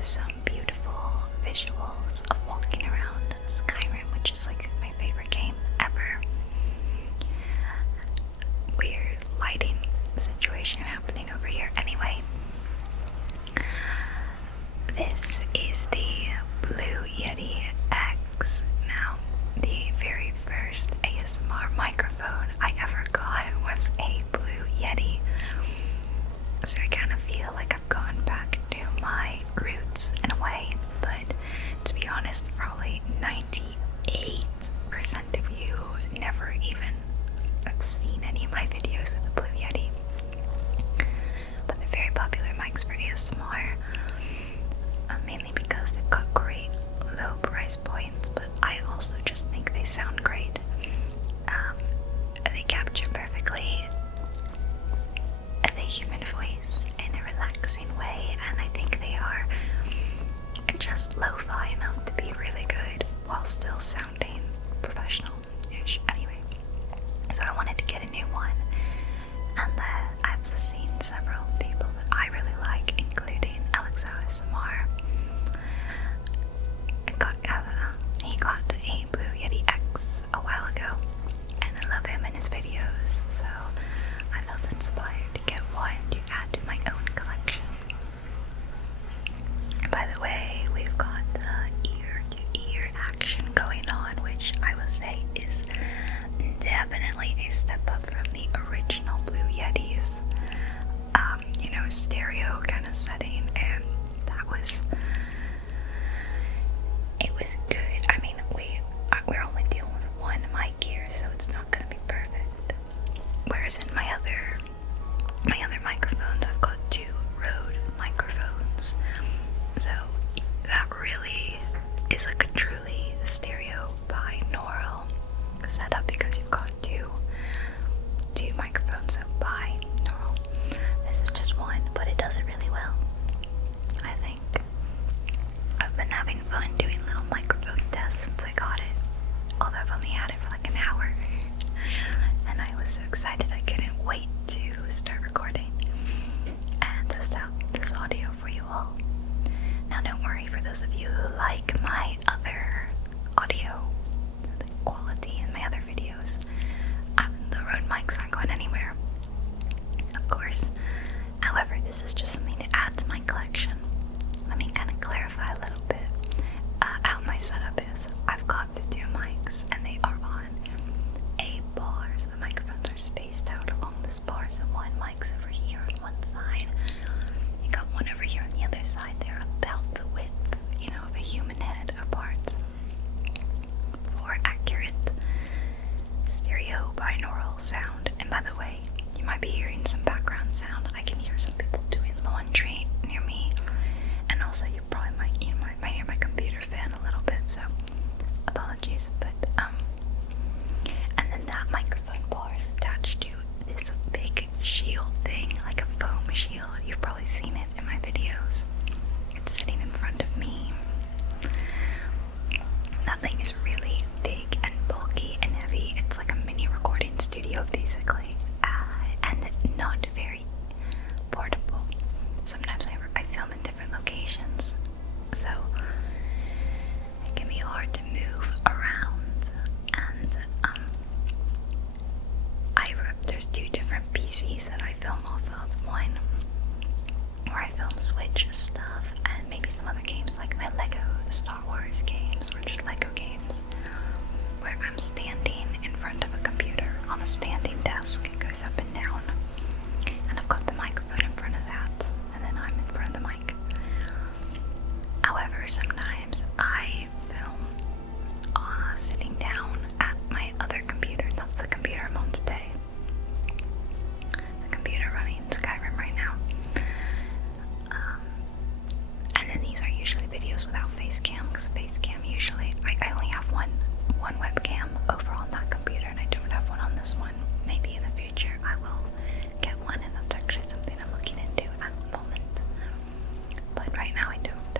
some beautiful visuals of walking around Skyrim, which is like my favorite game ever. Weird lighting situation happening over here. Anyway, this is the Blue Yeti X. Now, the very first ASMR microphone I ever got was a Blue Yeti. So I kind of feel like I've gone back to my roots in a way, but to be honest, probably 98% of you never even have seen any of my videos with the Blue Yeti. But they're very popular mics for ASMR, mainly because they've got great low price points, but I also just think they sound great. They capture perfectly the human voice in a relaxing way, and I think they are just lo-fi enough to be really good while still sounding professional-ish. Anyway, so I wanted to get a new one, and I've seen several people that I really like, including Alex ASMR. He got a Blue Yeti X a while ago, and I love him and his videos, so I felt inspired to get one to add to my own collection. And by the way, we've got ear-to-ear action going on, which I will say is definitely a step up from the original Blue Yetis. You know, stereo kind of setting, and it was good. I mean, we're only dealing with one mic here, so it's not going to be perfect. Whereas in my other microphones, I've got 2 Rode microphones, so that really is like a truly stereo binaural setup because you've got two microphones, so binaural. This is just one, but it does it really well, I think. I've been having fun doing little microphone tests since I got it, although I've only had it for like an hour, and I was so excited I couldn't wait to start recording and test out this audio for you all. Now don't worry, for those of you who like my other audio, the quality in my other videos, the Rode mics aren't going anywhere, of course. However, this is just something to add to my collection. Let me kind of clarify a little bit how my setup is. I've got the 2 mics, and they are on a bar, so the microphones are spaced out along this bar, so one mic's over here on one side, you got one over here on the other side. They're about the width, you know, of a human head apart for accurate stereo binaural sound. And by the way, you might be hearing some background sound. I can hear some people doing laundry near me, and also you probably might hear my computer fan a little bit, so apologies. But and then that microphone bar is attached to this big shield thing, like a foam shield. You've probably seen it in my videos. It's sitting in front of me. That thing is really big and bulky and heavy. It's like a mini recording studio, basically, and not very portable. Sometimes I film in different locations, so it can be hard to move around. And there's 2 different PCs that I film off of. One where I film Switch stuff and maybe some other games like my Lego Star Wars games or just Lego games, where I'm standing in front of a computer on a standing desk. It goes up and down, and I've got the microphone in front of that, and then I'm in front of the mic. However, sometimes I film sitting down at my other computer. That's the computer I'm on today. The computer running Skyrim right now. And then these are usually videos without facecam, because facecam usually, I only have one webcam over on that computer, and I don't have one on this one. Maybe in the future I will get one, and that's actually something I'm looking into at the moment. But right now I don't.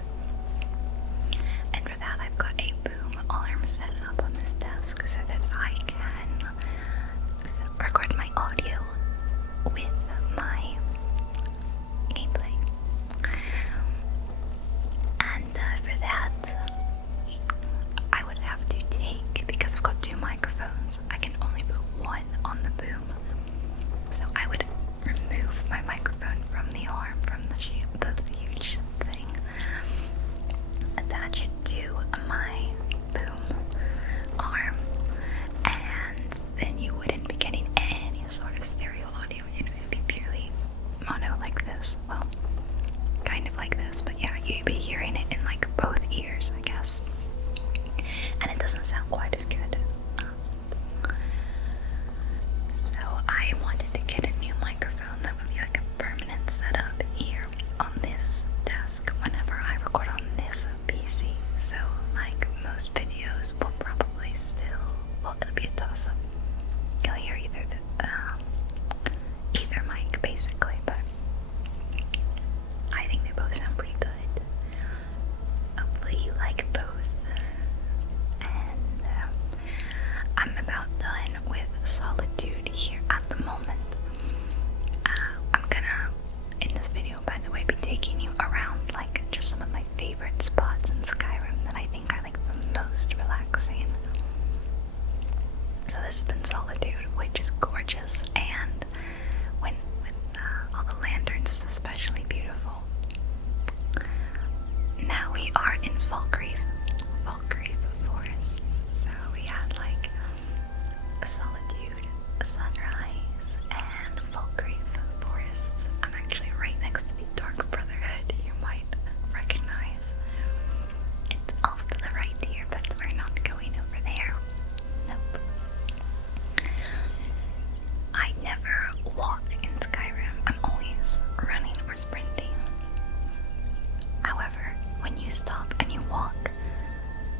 you stop and you walk,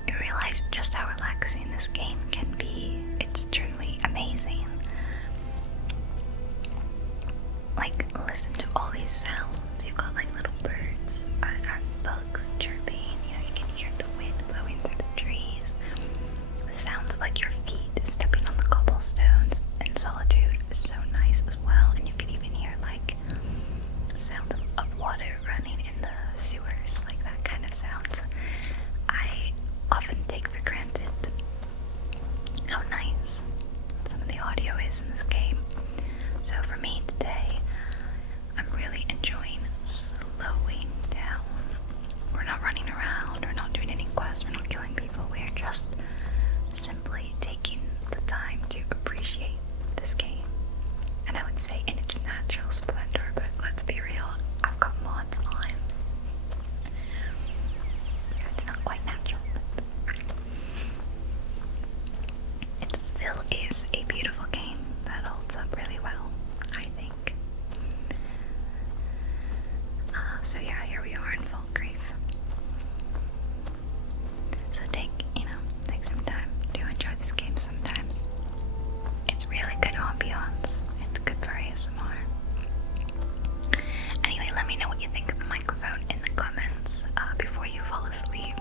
you realize just how relaxing this game can be. It's truly amazing. Like, listen to all these sounds. You've got like little birds and bugs chirping. You know, you can hear the wind blowing through the trees. The sounds of like your feet stepping on the cobblestones in Solitude is so nice as well. And you can even hear like sounds of water running in the sewers, like that kind of sounds. I often take for granted how nice some of the audio is in this game. So for me today, I'm really enjoying slowing down. We're not running around, we're not doing any quests, we're not killing people, we're just simply taking the time to appreciate this game. And I would say in its natural splendor, but let's be real, I've got mods on. So it's not quite natural, but it still is a beautiful game that holds up really well, I think. So yeah, here we are in Falkreath. So take some time to enjoy this game sometimes. It's really good ambiance. It's good for ASMR. Anyway, let me know what you think of the microphone in the comments before you fall asleep.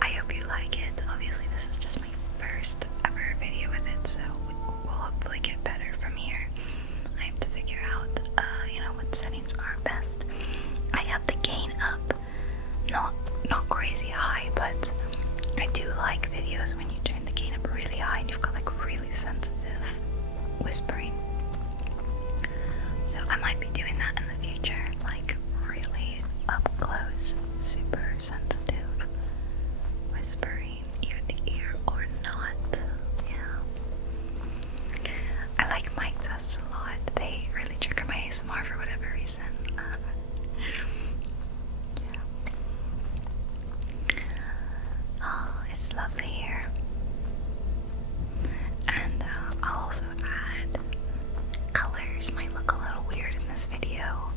I hope you like it. Obviously, this is just my first ever video with it, so we'll hopefully get better from here. I have to figure out, what settings are best. I have the gain up, not crazy high, but I do like videos when you turn the gain up really high and you've got like really sensitive whispering. So I might be doing that in the future, like really up close, super sensitive whispering, ear to ear or not. Yeah. I like mic tests a lot. They really trigger my ASMR for whatever reason. Yeah. Oh, it's lovely here. And I'll also add colors. Might look a little weird in this video.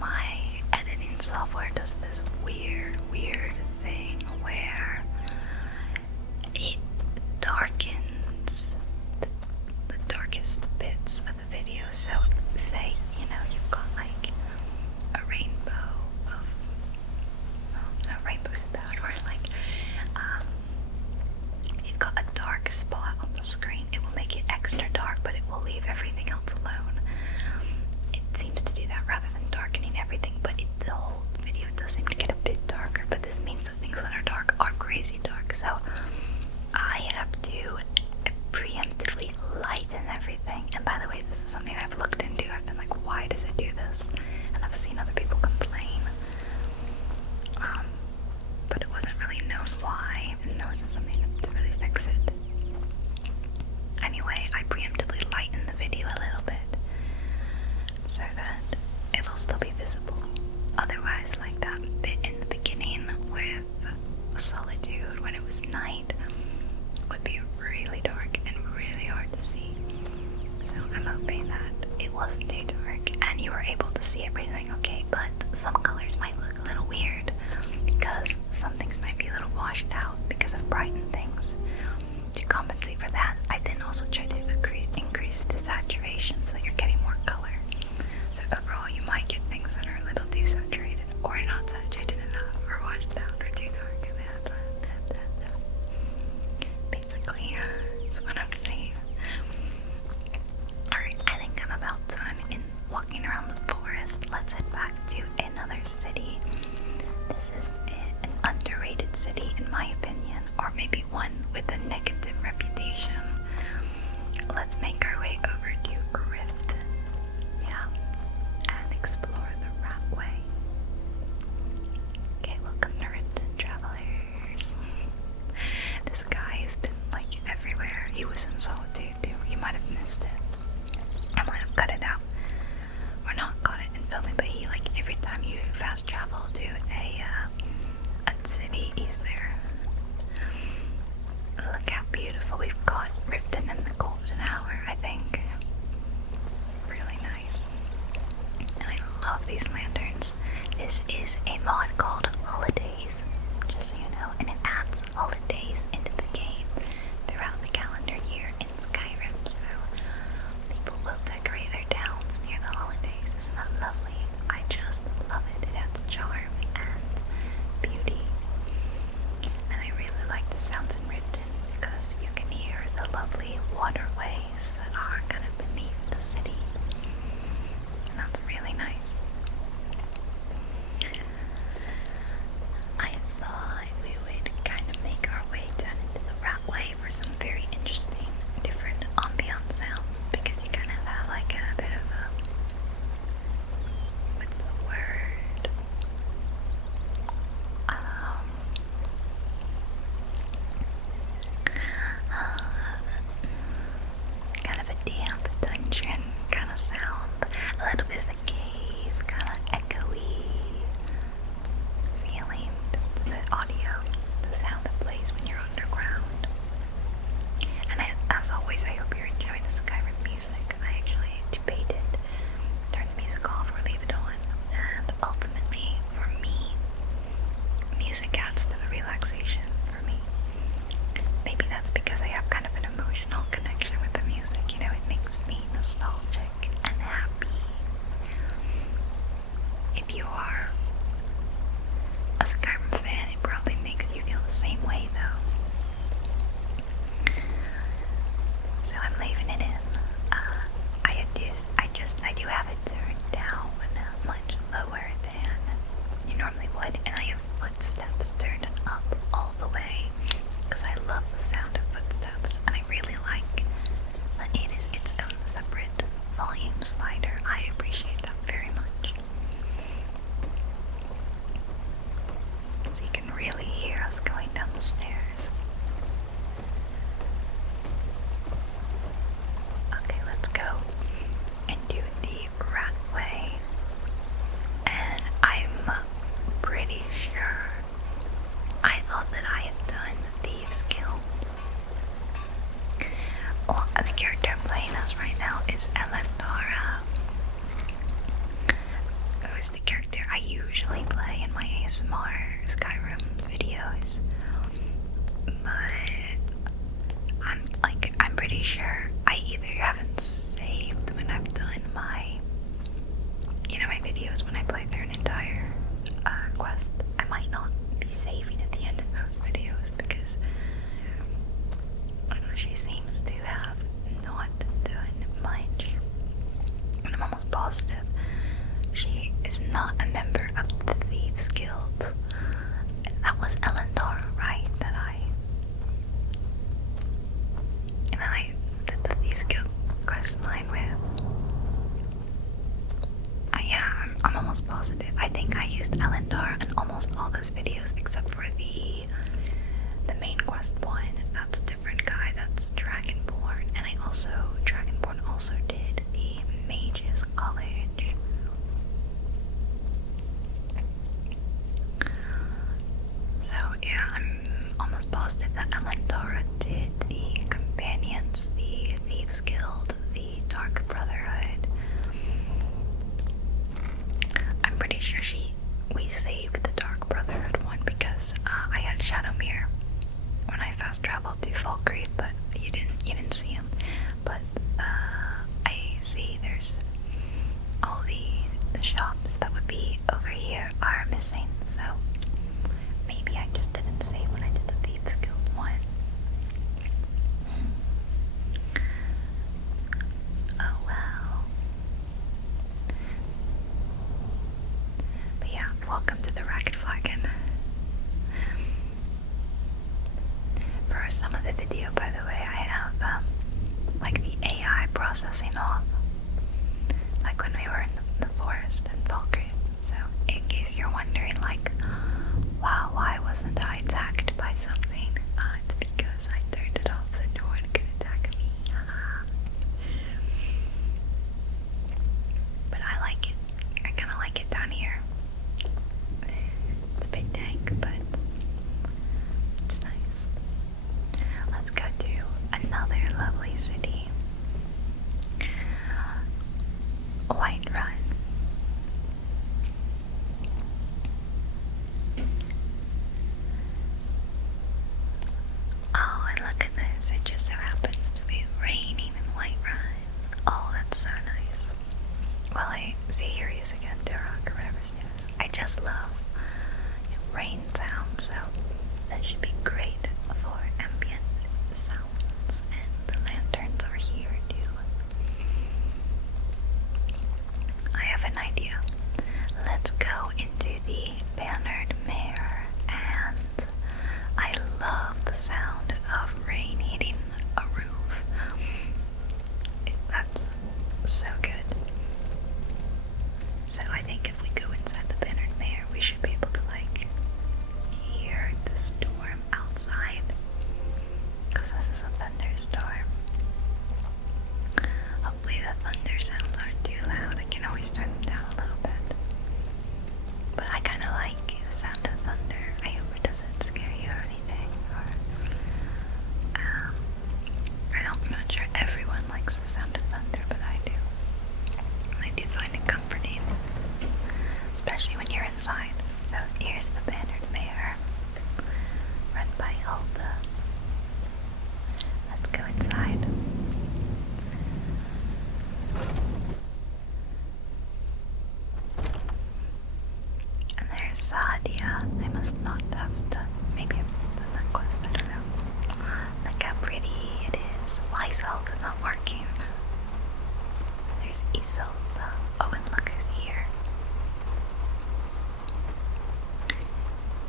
My editing software does this weird thing where it darkens the darkest bits of the video. So say, you've got like a rainbow of, no, rainbow's a bad word, like, you've got a dark spot on the screen, it will make it extra dark, but it will leave everything else alone. It seems to do that rather than darkening everything, but the whole video does seem to get a bit darker, but this means that things that are dark are crazy dark, so I have to preemptively lighten everything. And by the way, this is something I've looked into. I've been like, why does it do this? And I've seen other people complain, but it wasn't really known why, and there wasn't something to really fix it. Anyway, I preemptively lighten the video a little bit so that it'll still be visible. Otherwise, like that bit in the beginning with Solitude when it was night would be really dark and really hard to see. So I'm hoping that it wasn't too dark and you were able to see everything okay, but some colors might look a little weird because some things might be a little washed out because I've brightened things. To compensate for that, I then also try to increase the saturation so that you're getting more color. So overall, you might get things that are a little too saturated or not saturated enough or washed out or too dark. Basically, that's what I'm saying. Alright, I think I'm about done in walking around the forest. Let's head back to another city. This is an underrated city in my opinion, or maybe one with a negative reputation. Let's make our way over to Riften, and explore the Ratway. Okay, welcome to Riften, travelers. This guy has been like everywhere. He was in Solitude too. You might have missed it. I might have cut it out. Or not got it in filming, but he, like, every time you fast travel to a city, he's there. Look how beautiful. We've got Riften in the golden hour, I think. Really nice. And I love these lanterns. This is a mod called Holiday really hear us going down the stairs. Okay, let's go and do the Ratway. And I'm pretty sure I thought that I had done the Thieves Guild. Well, the character I'm playing as right now is Elendara, who's the character I usually play in my ASMR Skyrim videos. But I'm pretty sure I either haven't saved when I've done my, my videos when I play through an entire quest. I might not be saving at the end of those videos because she seems to have not done much. And I'm almost positive she is not a member of the Thieves Guild. That was Elendara, right? That I did the Thieves Guild quest line with. Yeah, I'm almost positive. I think I used Elendara in almost all those videos except for the main quest one. That's a different guy. That's Dragonborn. And Dragonborn also did the Mages College. So yeah, I'm almost positive that Elendara did the Companions, the Thieves Guild, the Dark Brotherhood. I'm pretty sure we saved the Dark Brotherhood one because I had Shadowmere when I fast traveled to Falkreath, but you didn't see him. But I see there's all the shops that would be over here are missing, so maybe I just didn't save when I did the Thieves Guild one. Oh wow. But yeah, welcome to the Ragged Flagon. For some of the video, by the way, I have the AI processing off, like when we were in the forest in Falkreath. So in case you're wondering, wow, why wasn't I attacked by something? It's because I turned it off so no one could attack me. But I like it. I kind of like it down here. It's a big tank, but it's nice. Let's go to another lovely city. Whiterun. Oh, and look at this. It just so happens to be raining in Whiterun. Oh, that's so nice. Well, I see here he is again, Durok, or whatever his name is. I just love rain sounds, so that should be great for ambient sounds. And the lanterns are here too. I have an idea. Let's go into the Bannered Mare, and I love the sound of rain hitting a roof. That's so good. So I think if we go inside the Bannered Mare, we should be able to hear the storm outside, because this is a thunderstorm. Hopefully the thunder sounds aren't too loud. I can always turn them down a little bit. But I kind of like the sound of thunder. I hope it doesn't scare you or anything. I'm not sure everyone likes the sound of thunder, but I do. And I do find it comforting, especially when you're inside. So here's the Bannered Mare, run by Hulda. Let's go inside. And there's Sadia. I must not have done, maybe I've done that quest, I don't know. Look how pretty it is. Why is Hulda not working? There's Isolde. Oh, and look who's here.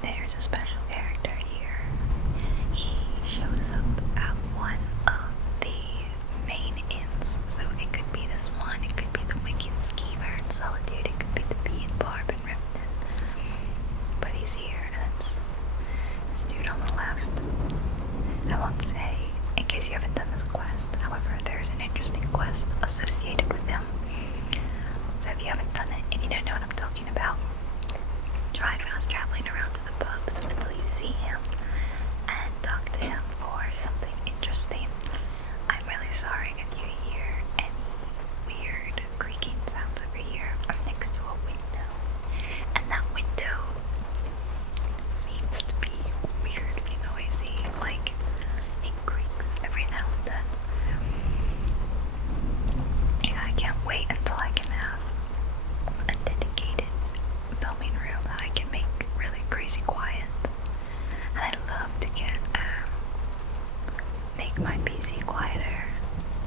There's a special character here. He shows up at one of the main inns. So it could be this one, it could be the Wicked Schemer in Solitude, it could be the Bee and Barb in Riften. But he's here, and this dude on the left. I won't say, in case you haven't done this quest, however, there's an interesting quest associated with him. So if you haven't done it and you don't know what I'm talking about, try fast traveling around to the pubs until you see him and talk to him for something interesting. I'm really sorry if you hear any weird creaking sounds over here. I'm next to a window, and that window seems to be weirdly noisy, like it creaks every now and then. Yeah, I can't wait until I can have a dedicated filming room that I can make really crazy quiet. And I'd love to get make my PC quieter,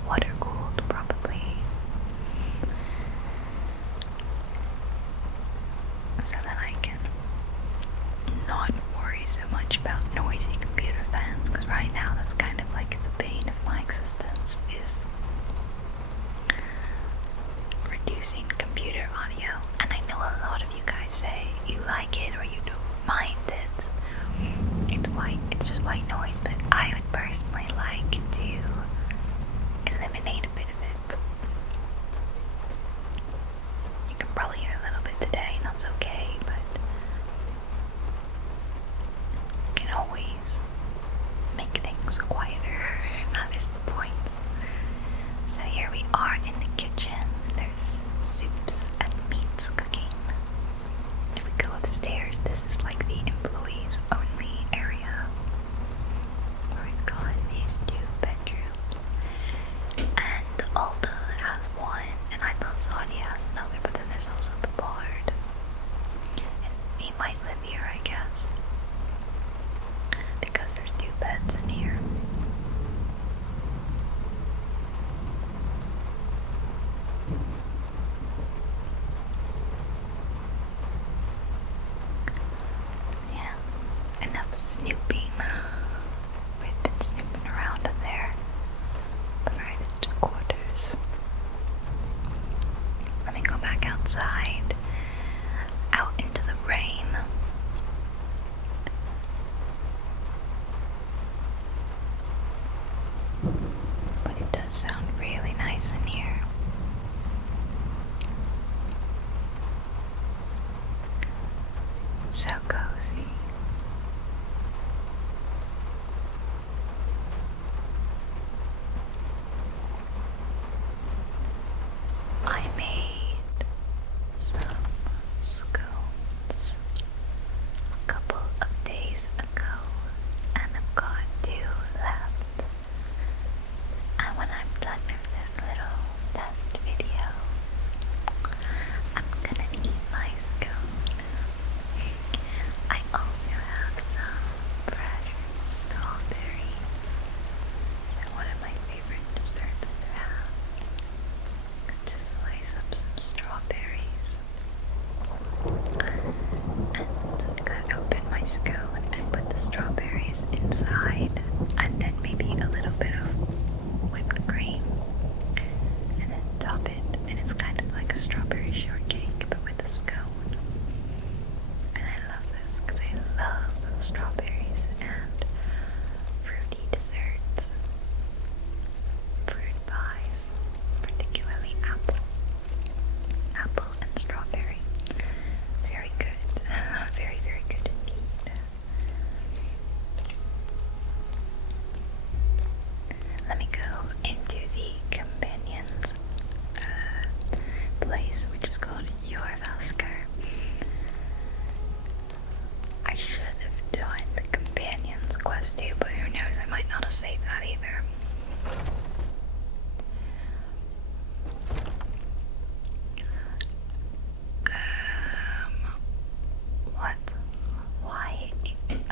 water cooled probably, so that I can not worry so much about noisy computer fans, because right now that's kind of like the bane of my existence, is reducing computer audio. And I know a lot of you guys say you like it or you don't mind it. It's just white noise, but I would personally like to eliminate a bit of it. You can probably hear a little bit today, and that's okay, but you can always make things quieter. That is the point. So here we are in the kitchen. There's soups and meats cooking. If we go upstairs, this is like the employees only area, where we've got these 2 bedrooms, and Alda has one, and I thought Saudi has another, but then there's also the Bard, and he might live here, I guess, because there's 2 beds in here. Yeah, enough snooping. We've been snooping around in there. Private quarters. Let me go back outside, out into the rain. But it does sound really nice in here. So cozy. I made some scones a couple of days ago, and I've got 2 left. And when I'm done with this little test video, I'm gonna eat my scone. I also have some fresh strawberries. They're one of my favorite desserts to have. Just slice up some strawberries and cut open my scone and put the strawberries inside, and then maybe a little bit of whipped cream, and then top it, and it's kind of like a strawberry shortcake but with a scone. And I love this because I love strawberries and fruity desserts, fruit pies, particularly apple and strawberry. Very good. Very, very good indeed. Let me go into the companions place, which is called Jorvaskar. I should have done the companions quest too, but who knows, I might not have saved that either. What? Why?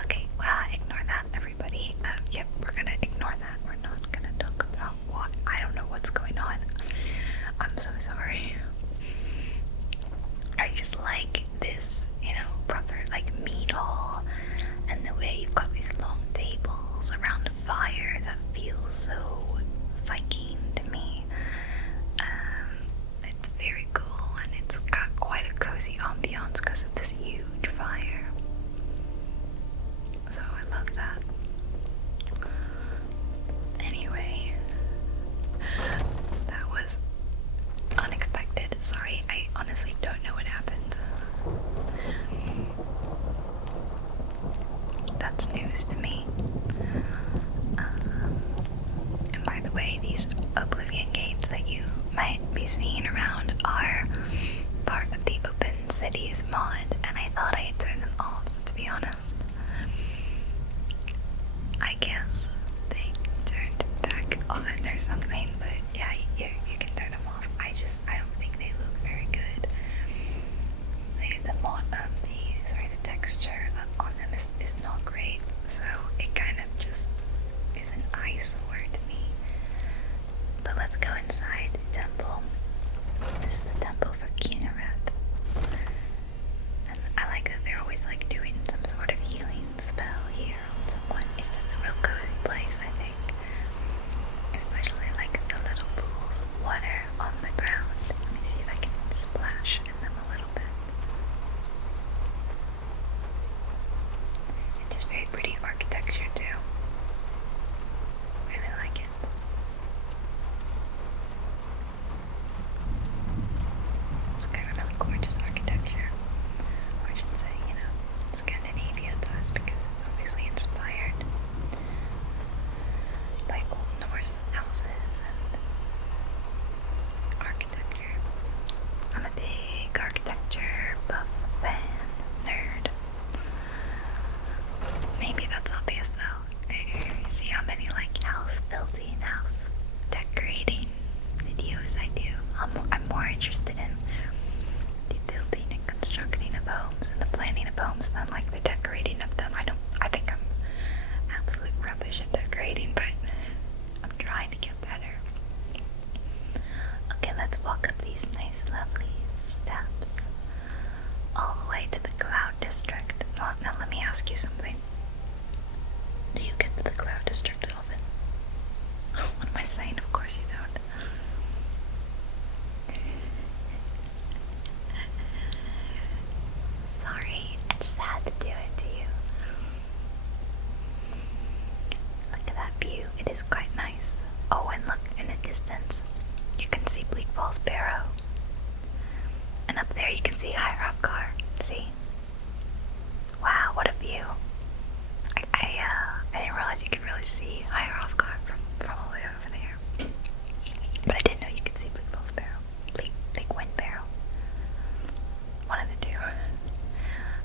Okay, ignore that, everybody. Yep, we're gonna ignore that. We're not gonna talk about what. I don't know what's going on. I'm so sorry. I just like this, proper, like, meat hall, and the way you've got these long tables around a fire that feels so that's news to me. And by the way, these Oblivion gates that you might be seeing around are part of the Open Cities mod, and I thought I had turned them off, to be honest. I guess they turned back on or something, but yeah, you can turn them off. I don't think they look very good. The texture on them is not great, so it kind of just is an eyesore to me. But let's go inside the temple. This is the temple for Kinnared. And I like that they're always like doing some sort of healing spell here on someone. It's just a real cozy place, I think. Especially like the little pools of water on the ground. Let me see if I can splash in them a little bit. It's just very pretty architecture too. Really like it. It's kind of really gorgeous architecture. Or I should say, Scandinavia does, because it's obviously inspired by Old Norse houses and architecture. I'm a big architecture buff fan, nerd. Maybe that's obvious though. You see how many like house building, house decorating videos I do. I'm more interested in the building and constructing of homes and the planning of homes than like the decorating of them. I think I'm absolute rubbish at decorating, but I'm trying to get better. Okay, let's walk up these nice lovely steps all the way to the Cloud District. Now let me ask you something. Do you get to the Cloud District often? Oh, what am I saying? Of course you don't. Sorry, I just had to do it to you. Look at that view, it is quite nice. Oh, and look in the distance, you can see Bleak Falls Barrow. And up there you can see High Hrothgar. See? Wow, what a view. I didn't realize you could really see High Hrothgar from all the way over there. But I did know you could see Bleak Falls Barrow. Bleak Wind Barrow. One of the two.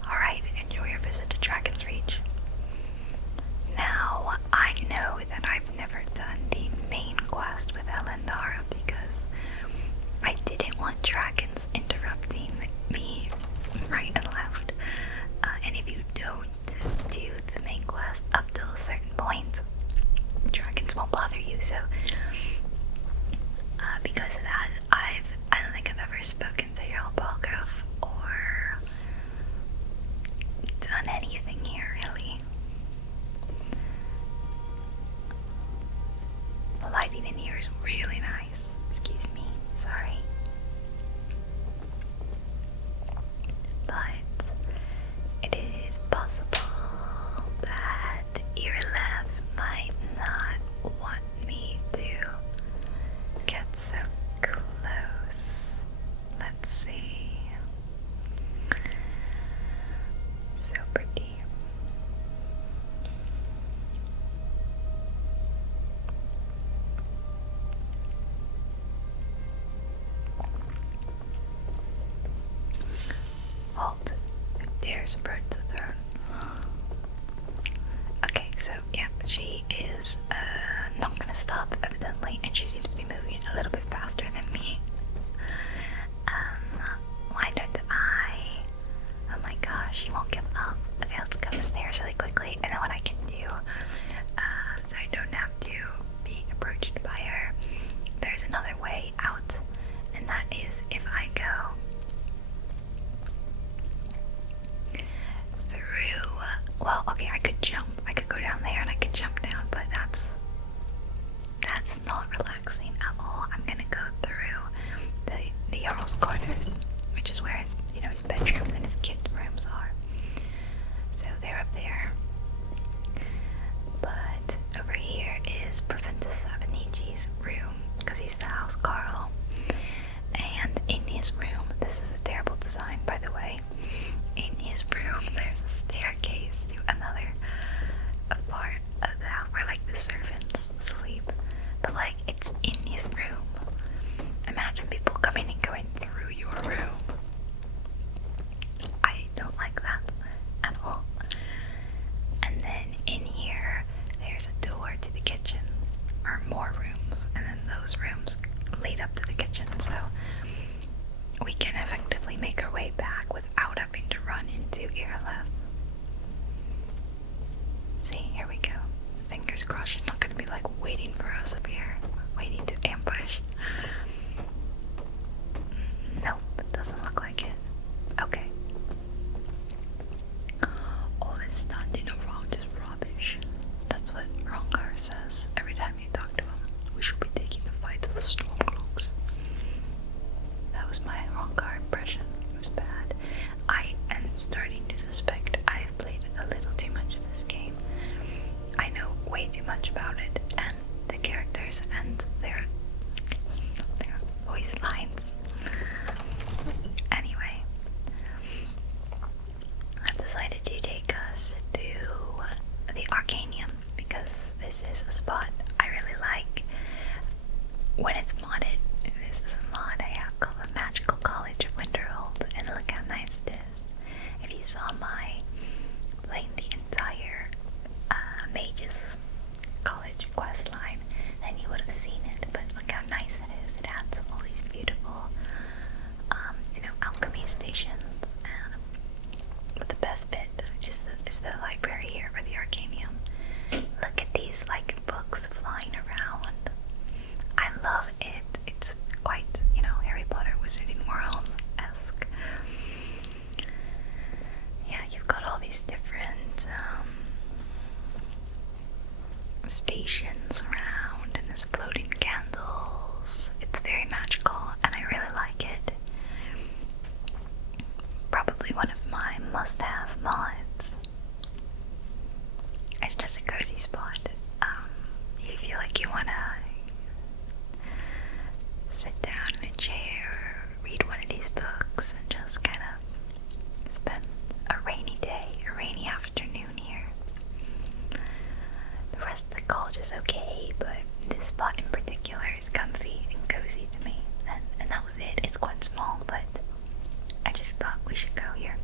Alright, enjoy your visit to Dragon's Reach. Now, I know that I've never done the main quest with Elendara because I didn't want dragons interrupting me right and left. And if you don't do the main quest up till a certain point, dragons won't bother you. So, because of that, I don't think I've ever spoken to Jarl Balgruuf or done anything here, really. The lighting in here is really nice. Excuse me, sorry. But it is possible that Irlev might not want me to get so close. Let's see. So pretty. Halt. There's a bird to the throne. Okay, so yeah, she is not gonna stop evidently, and she seems to be moving a little bit faster than me. Why don't I? Oh my gosh, she won't give up. Okay, let's go upstairs really quickly, and then what I can do, so I don't have to be approached by her, there's another way out, and that is if I go through, well, okay, I could jump. I could go down there and I could jump down, but that's not relaxing at all. I'm gonna go through the Jarl's quarters, which is where his bedrooms and his kids' rooms are. So they're up there. But over here is Proventus Savanici's room, because he's the House Carl. And in his room, this is a terrible design, by the way. In his room, there's a staircase to another See, here we go. Fingers crossed she's not gonna be like waiting for us up here, waiting to ambush. Nope, it doesn't look like it. Okay. All this stuff in a route is rubbish. That's what Rongar says every time you talk to him. We should be taking the fight to the Stormcloaks. That was my Rongar impression. It was bad. I am starting to suspect I've played a little too much of this game. I know way too much about it and the characters and their voice lines. Anyway, I've decided to take us to the Arcaneum because this is a spot I really like when it's modded. This is a mod I have called the Magical College of Winterhold, and look how nice it is. If you saw my playing the entire Mage's College quest line, then you would have seen it, but look how nice it is. It adds all these beautiful alchemy stations, but the best bit is the library here, or the Arcaneum. Look at these like books flying around. I love it. It's quite, Harry Potter Wizarding World-esque. Yeah, you've got all these different stations around, and there's floating candles. It's very magical, and I really like it. Probably one of my must-have mods. It's just a cozy spot. You feel like you wanna sit down in a chair, read one of these books, and just kind of spend a rainy day, a rainy afternoon here. The rest of the college is okay, but this spot in particular is comfy and cozy to me, and that was it. It's quite small, but I just thought we should go here,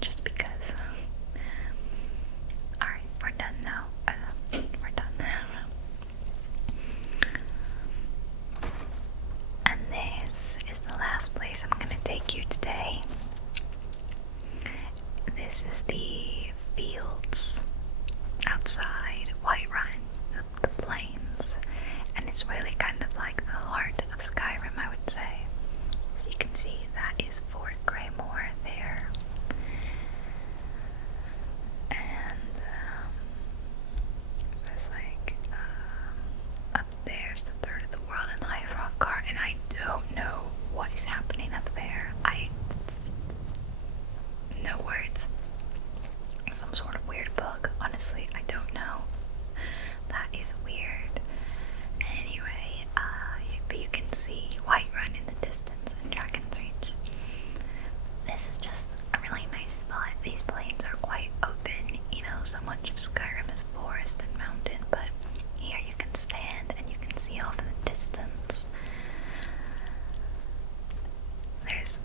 just because. Alright, we're done now. We're done now. And this is the last place I'm gonna take you today. This is the fields outside Whiterun, the plains, and it's really kind of like the heart of Skyrim, I would say. So you can see that is Fort Greymoor there. And there's like up there's the third of the world in Hrothgar, and I don't know what is happening up there. No words. Some sort of weird bug. Honestly, I don't know. That is weird. Anyway, but you can see Whiterun in the distance and Dragon's Reach. This is just a really nice spot. These plains are quite open, so much of Skyrim is forest and mountain, but here you can stand and you can see off in the distance. There's,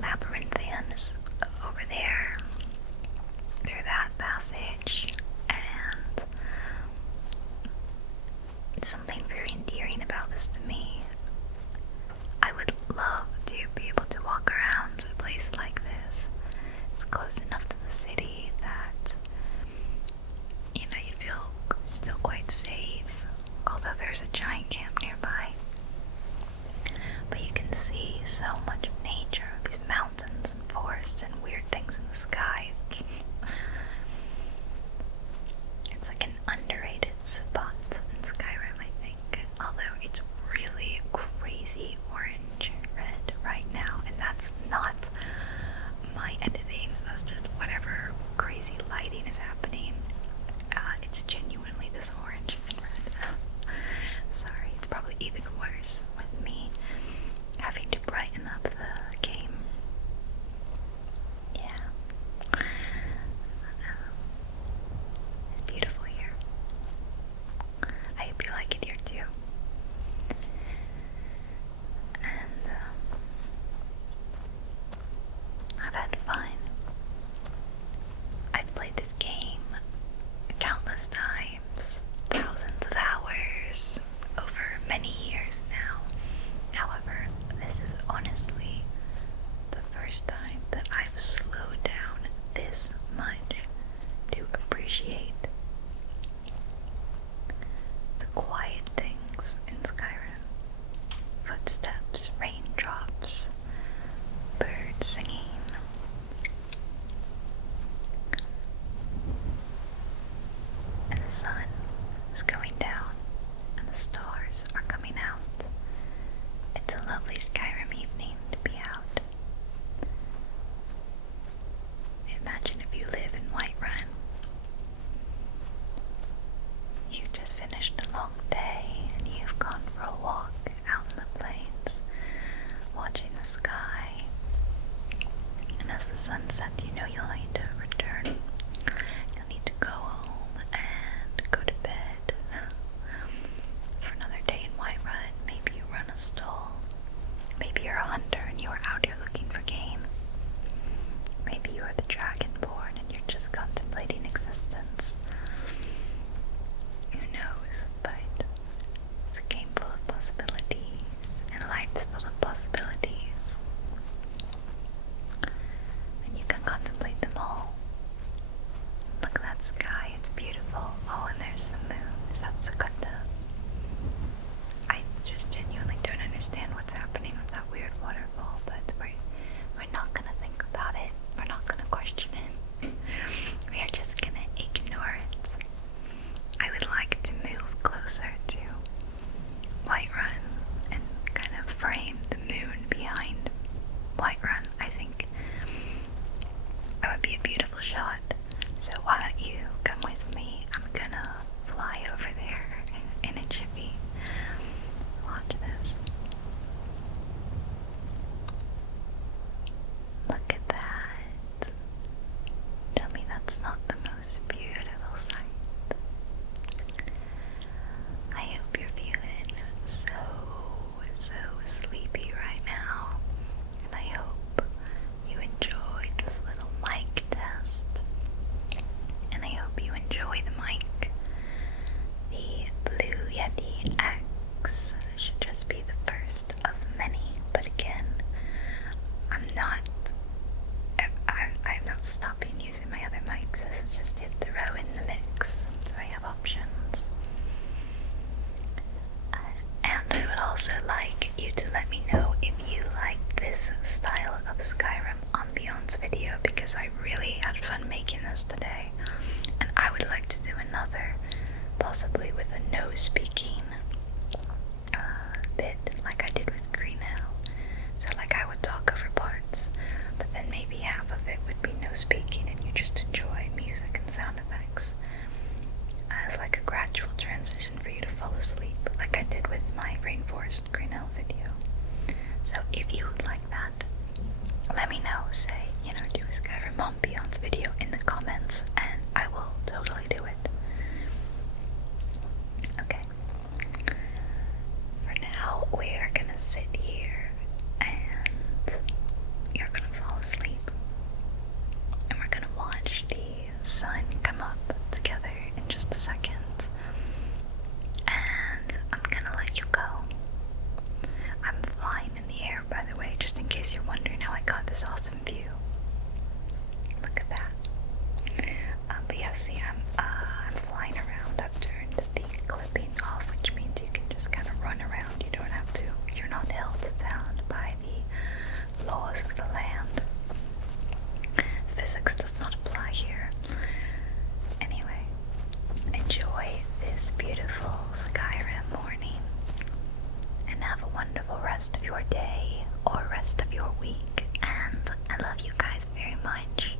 Labyrinthian is over there, through that passage, and something very endearing about this to me. I would love to be able to walk around a place like this. It's close enough to the city that, you'd feel still quite safe, although there's a giant camp nearby. But you can see so much of nature, these mountains and forests and weird things in the skies. It's like an underrated spot in Skyrim, I think, although it's really crazy orange red right now, and that's not my editing, that's just whatever crazy lighting is happening. It's genuinely this orange and red. Sorry, it's probably even worse with me having to brighten up the game. Yeah. It's beautiful here. I hope you like it here too. And I've had fun. I've played this game countless times, thousands of hours, over many years now. However, this is honestly the first time that I've slowed down this much to appreciate night sky. It's beautiful. Oh, and there's the moon. Is that Secunda? I just genuinely don't understand what's happening with that weird waterfall, but we're not gonna think about it. We're not gonna question it. We are just gonna ignore it. I would like to move closer to Whiterun and kind of frame the moon behind Whiterun. I think that would be a beautiful shot. So why don't you come with me? I'm gonna fly over there in a jiffy. Watch this. Look at that. Tell me that's not the most beautiful sight. I hope you're feeling so sleepy right now. And I hope you enjoyed this little mic test. And I hope you enjoy the mic. The Blue Yeti X should just be the first of many, but again, I'm not stopping using my other mics. This is just to throw in the mix, so I have options. And I would also like you to let me know if you like this style of Skyrim ambiance video, because I really had fun making this today, and I would like to do another, possibly with a no speaking bit like I did with Green Hill. So like I would talk over parts, but then maybe half of it would be no speaking and you just enjoy music and sound effects as like a gradual transition for you to fall asleep, like I did with my Rainforest Green Hill video. So if you would like that, let me know. Say, do a Skyrim ambiance video in the comments and I will totally do it. Okay. For now, we are gonna sit here and you're gonna fall asleep. And we're gonna watch the sun come up together in just a second. And I'm gonna let you go. I'm flying in the air, by the way, just in case you're wondering how I got this awesome view. Look at that. But yeah, see, I'm flying around. I've turned the clipping off, which means you can just kind of run around. You don't have to. You're not held down by the laws of the land. Physics does not apply here. Anyway, enjoy this beautiful Skyrim morning and have a wonderful rest of your day or rest of your week. And I love you guys very much.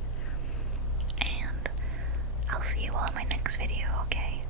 And I'll see you all in my next video, okay?